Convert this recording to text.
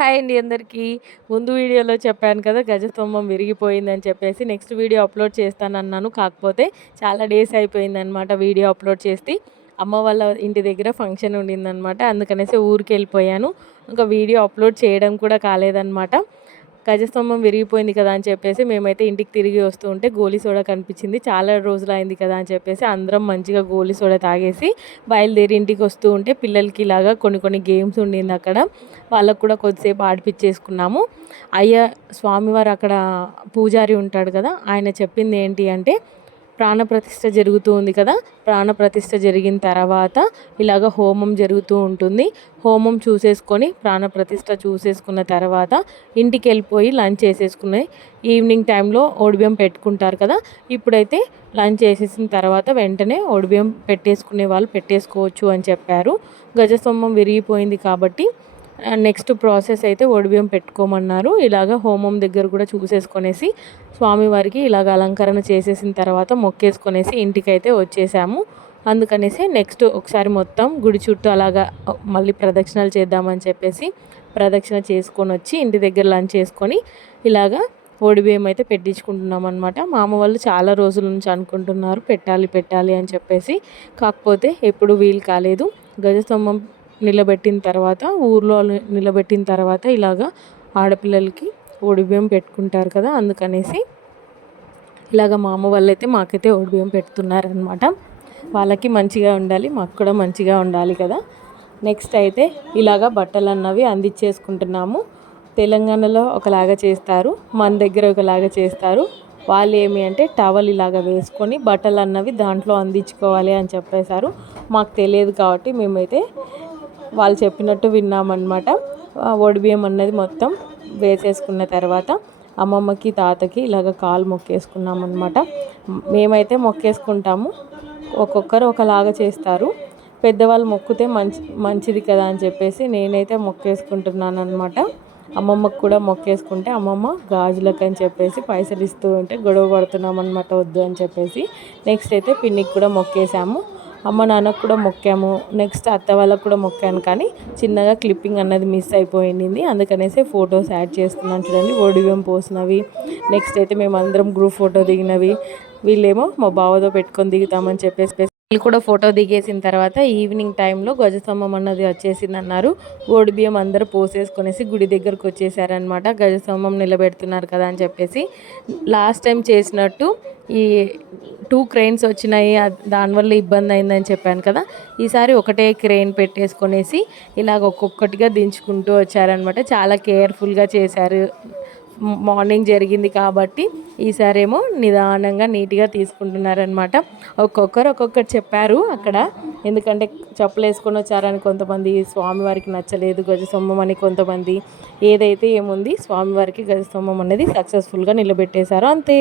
Hi అండి అందరికీ. ముందు వీడియోలో చెప్పాను కదా గజస్తంభం విరిగిపోయిందని చెప్పేసి. నెక్స్ట్ వీడియో అప్లోడ్ చేస్తానన్నాను. కాకపోతే చాలా డేస్ అయిపోయిందనమాట వీడియో అప్లోడ్ చేసి. అమ్మ వాళ్ళ ఇంటి దగ్గర ఫంక్షన్ ఉండిందనమాట. అందుకనేసి ఊరికెళ్ళిపోయాను. ఇంకా వీడియో అప్లోడ్ చేయడం కూడా కాలేదనమాట. గజస్తంభం విరిగిపోయింది కదా అని చెప్పేసి మేమైతే ఇంటికి తిరిగి వస్తూ ఉంటే గోలీ సోడా కనిపించింది. చాలా రోజులు అయింది కదా అని చెప్పేసి అందరం మంచిగా గోలీ సోడా తాగేసి బయలుదేరి ఇంటికి వస్తూ ఉంటే పిల్లలకి ఇలాగా కొన్ని గేమ్స్ ఉండింది అక్కడ. వాళ్ళకు కూడా కొద్దిసేపు ఆడిపించేసుకున్నాము. స్వామివారు అక్కడ పూజారి ఉంటాడు కదా, ఆయన చెప్పింది ఏంటి అంటే ప్రాణప్రతిష్ఠ జరుగుతూ ఉంది కదా, ప్రాణప్రతిష్ఠ జరిగిన తర్వాత ఇలాగ హోమం జరుగుతూ ఉంటుంది. హోమం చూసేసుకొని ప్రాణప్రతిష్ఠ చూసేసుకున్న తర్వాత ఇంటికి వెళ్ళిపోయి లంచ్ చేసేసుకుని ఈవినింగ్ టైంలో ఒడిబియ్యం పెట్టుకుంటారు కదా, ఇప్పుడైతే లంచ్ చేసేసిన తర్వాత వెంటనే ఒడిబియ్యం పెట్టేసుకునే వాళ్ళు పెట్టేసుకోవచ్చు అని చెప్పారు. గజస్తంభం విరిగిపోయింది కాబట్టి నెక్స్ట్ ప్రాసెస్ అయితే ఒడిబియ్యం పెట్టుకోమన్నారు. ఇలాగ హోమం దగ్గర కూడా చూసేసుకొనేసి స్వామివారికి ఇలాగ అలంకరణ చేసేసిన తర్వాత మొక్కేసుకొనేసి ఇంటికైతే వచ్చేసాము. అందుకనేసి నెక్స్ట్ ఒకసారి మొత్తం గుడి చుట్టూ అలాగా మళ్ళీ ప్రదక్షిణలు చేద్దామని చెప్పేసి ప్రదక్షిణ చేసుకొని వచ్చి ఇంటి దగ్గర లంచ్ చేసుకొని ఇలాగా ఒడిబియ్యం అయితే పెట్టించుకుంటున్నాం అనమాట. మా అమ్మ వాళ్ళు చాలా రోజుల నుంచి అనుకుంటున్నారు పెట్టాలి అని చెప్పేసి. కాకపోతే ఎప్పుడు వీలు కాలేదు. గజస్తంభం నిలబెట్టిన తర్వాత ఊర్లో నిలబెట్టిన తర్వాత ఇలాగా ఆడపిల్లలకి ఒడిబియ్యం పెట్టుకుంటారు కదా, అందుకనేసి ఇలాగ మా అమ్మ వాళ్ళైతే మాకైతే ఒడిబియ్యం పెడుతున్నారనమాట. వాళ్ళకి మంచిగా ఉండాలి, మాకు కూడా మంచిగా ఉండాలి కదా. నెక్స్ట్ అయితే ఇలాగ బట్టలు అన్నవి అందించేసుకుంటున్నాము. తెలంగాణలో ఒకలాగా చేస్తారు, మన దగ్గర ఒకలాగా చేస్తారు. వాళ్ళు ఏమి అంటే టవల్ ఇలాగ వేసుకొని బట్టలు అన్నవి దాంట్లో అందించుకోవాలి అని చెప్పేశారు. మాకు తెలియదు కాబట్టి మేమైతే వాళ్ళు చెప్పినట్టు విన్నామన్నమాట. ఒడిబియ్యం అన్నది మొత్తం వేసేసుకున్న తర్వాత అమ్మమ్మకి తాతకి ఇలాగ కాలు మొక్కేసుకున్నాం అనమాట. మేమైతే మొక్కేసుకుంటాము, ఒక్కొక్కరు ఒకలాగా చేస్తారు. పెద్దవాళ్ళు మొక్కితే మంచిది కదా అని చెప్పేసి నేనైతే మొక్కేసుకుంటున్నాను అనమాట. అమ్మమ్మకు కూడా మొక్కేసుకుంటే అమ్మమ్మ గాజులకు అని చెప్పేసి పైసలు ఇస్తూ ఉంటే గొడవ పడుతున్నాం అనమాట, వద్దు అని చెప్పేసి. నెక్స్ట్ అయితే పిన్నికి కూడా మొక్కేసాము, అమ్మ నాన్నకు కూడా మొక్కాము. నెక్స్ట్ అత్త వాళ్ళకు కూడా మొక్కాను, కానీ చిన్నగా క్లిప్పింగ్ అన్నది మిస్ అయిపోయింది. అందుకనేసి ఫొటోస్ యాడ్ చేస్తున్నాను చూడండి, ఒడిబియ్యం పోసినవి. నెక్స్ట్ అయితే మేము అందరం గ్రూప్ ఫోటో దిగినవి. వీళ్ళేమో మా బావతో పెట్టుకొని దిగుతామని చెప్పేసి వీళ్ళు కూడా ఫోటో దిగేసిన తర్వాత ఈవినింగ్ టైంలో గజస్తంభం అన్నది వచ్చేసింది అన్నారు. ఒడిబియ్యం అందరూ పోసేసుకొనేసి గుడి దగ్గరకు వచ్చేసారనమాట. గజస్తంభం నిలబెడుతున్నారు కదా అని చెప్పేసి. లాస్ట్ టైం చేసినట్టు ఈ 2 క్రెయిన్స్ వచ్చినాయి, దానివల్ల ఇబ్బంది అయిందని చెప్పాను కదా. ఈసారి ఒకటే క్రెయిన్ పెట్టేసుకొనేసి ఇలాగ ఒక్కొక్కటిగా దించుకుంటూ వచ్చారనమాట. చాలా కేర్ఫుల్గా చేశారు. మార్నింగ్ జరిగింది కాబట్టి ఈసారేమో నిదానంగా నీట్గా తీసుకుంటున్నారనమాట. ఒక్కొక్కటి చెప్పారు అక్కడ, ఎందుకంటే చెప్పులు వేసుకొని వచ్చారని కొంతమంది, స్వామివారికి నచ్చలేదు గజస్తంభం అని కొంతమంది. ఏదైతే ఏముంది, స్వామివారికి గజస్తంభం అనేది సక్సెస్ఫుల్గా నిలబెట్టేశారు అంతే.